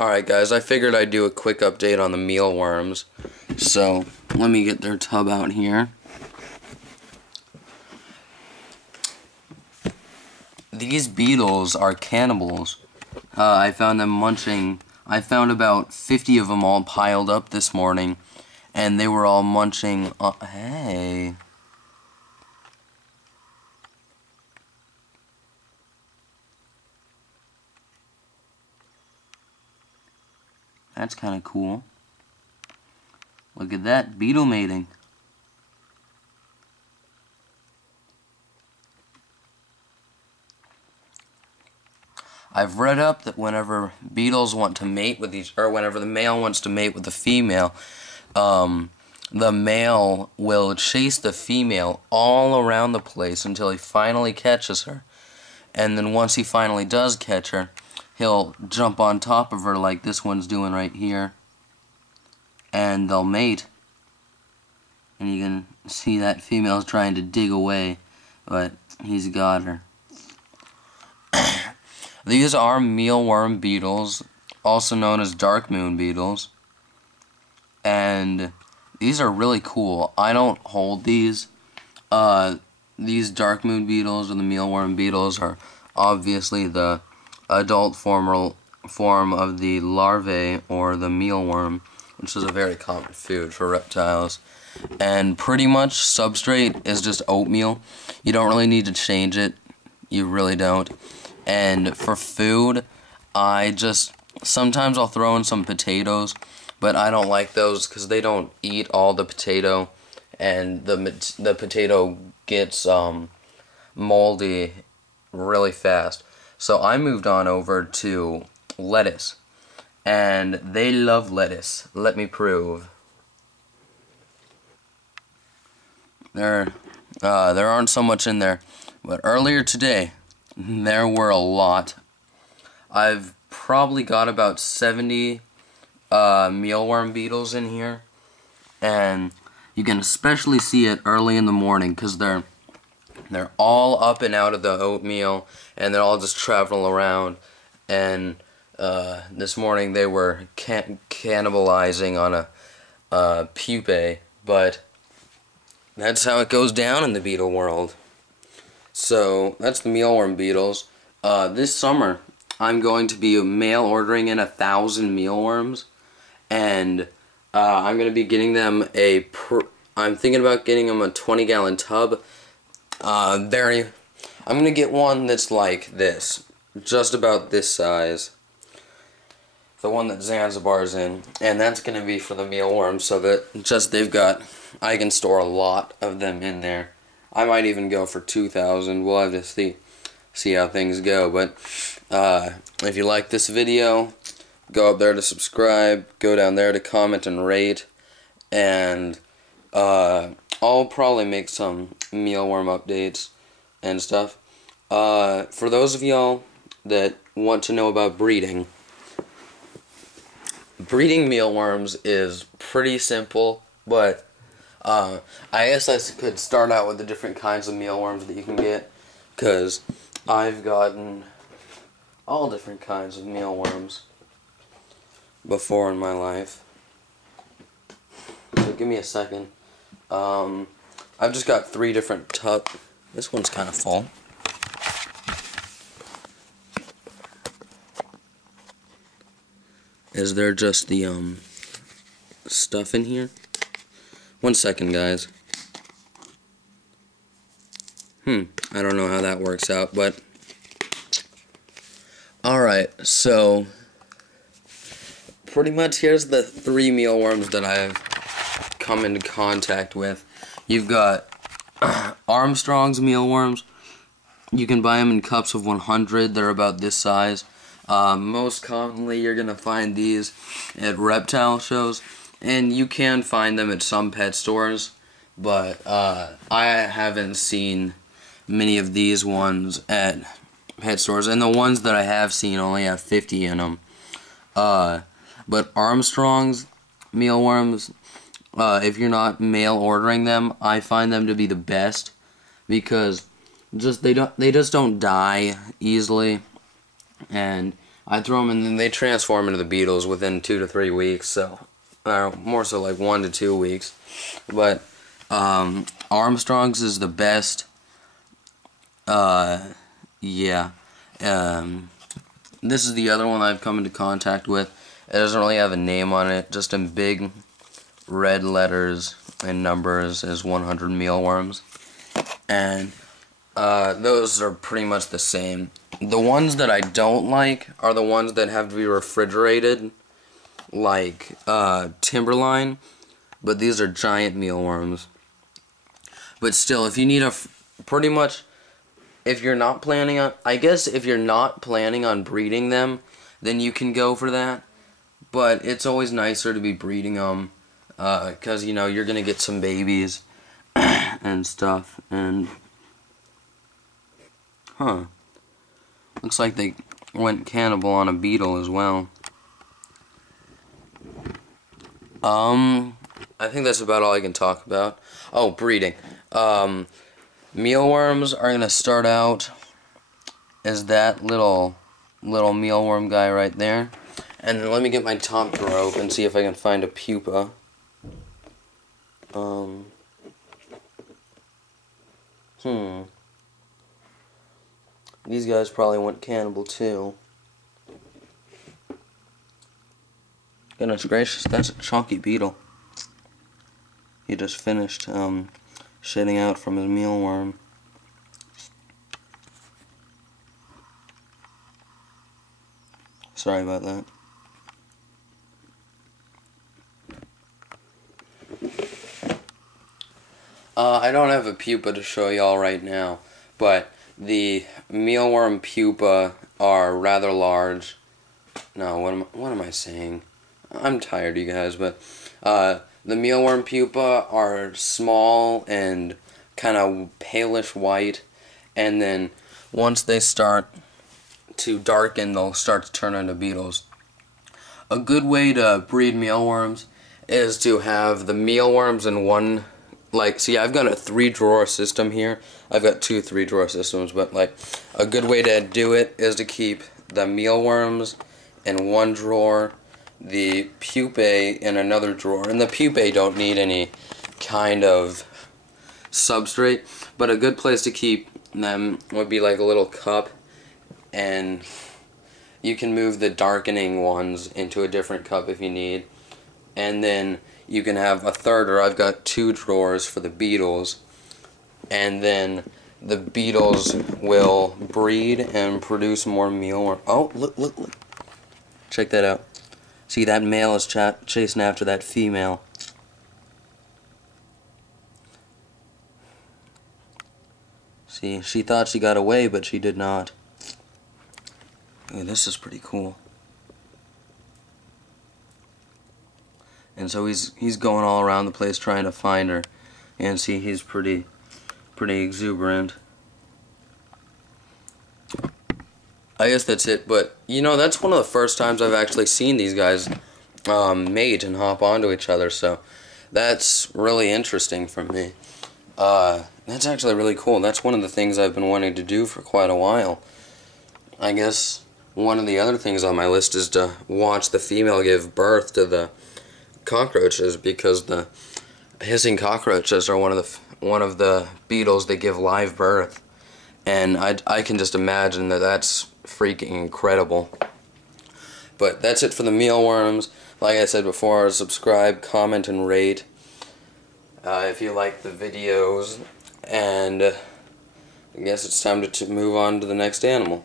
Alright guys, I figured I'd do a quick update on the mealworms. So, let me get their tub out here. These beetles are cannibals. I found them munching. I found about 50 of them all piled up this morning, and they were all munching. Hey. That's kind of cool. Look at that, beetle mating. I've read up that whenever beetles want to mate with each, or whenever the male wants to mate with the female, the male will chase the female all around the place until he finally catches her. And then once he finally does catch her, he'll jump on top of her like this one's doing right here, and they'll mate. And you can see that female's trying to dig away, but he's got her. These are mealworm beetles, also known as dark moon beetles, and these are really cool. I don't hold these. These dark moon beetles and the mealworm beetles are obviously the adult form of the larvae or the mealworm, which is a very common food for reptiles. And pretty much substrate is just oatmeal. You don't really need to change it. You really don't. And for food, sometimes I'll throw in some potatoes, but I don't like those because they don't eat all the potato, and the potato gets moldy really fast. So I moved on over to lettuce, and they love lettuce. Let me prove. There aren't so much in there, but earlier today there were a lot. I've probably got about 70 mealworm beetles in here, and you can especially see it early in the morning because they're all up and out of the oatmeal, and they're all just traveling around. And this morning they were cannibalizing on a pupae, but that's how it goes down in the beetle world. So that's the mealworm beetles. This summer I'm going to be mail ordering in 1,000 mealworms, and I'm going to be getting them I'm thinking about getting them a 20-gallon tub. I'm going to get one that's like this, just about this size. The one that Zanzibar's in, and that's going to be for the mealworms, so that I can store a lot of them in there. I might even go for 2,000. We'll have to see how things go. But if you like this video, go up there to subscribe, go down there to comment and rate, and I'll probably make some mealworm updates and stuff. For those of y'all that want to know about breeding mealworms is pretty simple, but I guess I could start out with the different kinds of mealworms that you can get, because I've gotten all different kinds of mealworms before in my life. So give me a second. I've just got 3 different tubs. This one's kind of full. Is there just the stuff in here? 1 second, guys. I don't know how that works out, but alright, so pretty much here's the 3 mealworms that I've come into contact with. You've got Armstrong's mealworms. You can buy them in cups of 100. They're about this size. Most commonly you're gonna find these at reptile shows, and you can find them at some pet stores, but I haven't seen many of these ones at pet stores, and the ones that I have seen only have 50 in them. But Armstrong's mealworms, if you're not mail ordering them, I find them to be the best, because they just don't die easily, and I throw them and then they transform into the beetles within 2 to 3 weeks, so more so like 1 to 2 weeks. But Armstrong's is the best. Yeah. This is the other one I've come into contact with. It doesn't really have a name on it, just in big red letters and numbers is 100 mealworms. And those are pretty much the same. The ones that I don't like are the ones that have to be refrigerated, like Timberline, but these are giant mealworms. But still, if you need pretty much, if you're not planning on, I guess if you're not planning on breeding them, then you can go for that. But it's always nicer to be breeding them, because, you know, you're going to get some babies and stuff, and, looks like they went cannibal on a beetle as well. I think that's about all I can talk about. Oh, breeding. Mealworms are going to start out as that little mealworm guy right there. And then let me get my top drawer open and see if I can find a pupa. These guys probably went cannibal too. Goodness gracious, that's a chunky beetle. He just finished shitting out from his mealworm. Sorry about that. I don't have a pupa to show y'all right now, but the mealworm pupa are rather large. No, what am I saying? I'm tired, you guys, but the mealworm pupa are small and kind of palish white, and then once they start to darken, they'll start to turn into beetles. A good way to breed mealworms is to have the mealworms in one, like, see, I've got a 3-drawer system here. I've got 2 3-drawer systems, but like a good way to do it is to keep the mealworms in one drawer, the pupae in another drawer, and the pupae don't need any kind of substrate, but a good place to keep them would be like a little cup, and you can move the darkening ones into a different cup if you need, and then you can have a third, or I've got 2 drawers for the beetles, and then the beetles will breed and produce more mealworm. Oh, look. Check that out. See, that male is chasing after that female. See, she thought she got away, but she did not. Ooh, this is pretty cool. And so he's going all around the place trying to find her. And see, he's pretty exuberant. I guess that's it, but you know, that's one of the first times I've actually seen these guys mate and hop onto each other, so that's really interesting for me. That's actually really cool. That's one of the things I've been wanting to do for quite a while. I guess one of the other things on my list is to watch the female give birth to the cockroaches, because the hissing cockroaches are one of the beetles that give live birth, and I can just imagine that that's freaking incredible. But that's it for the mealworms. Like I said before, subscribe, comment, and rate if you like the videos, and I guess it's time to move on to the next animal.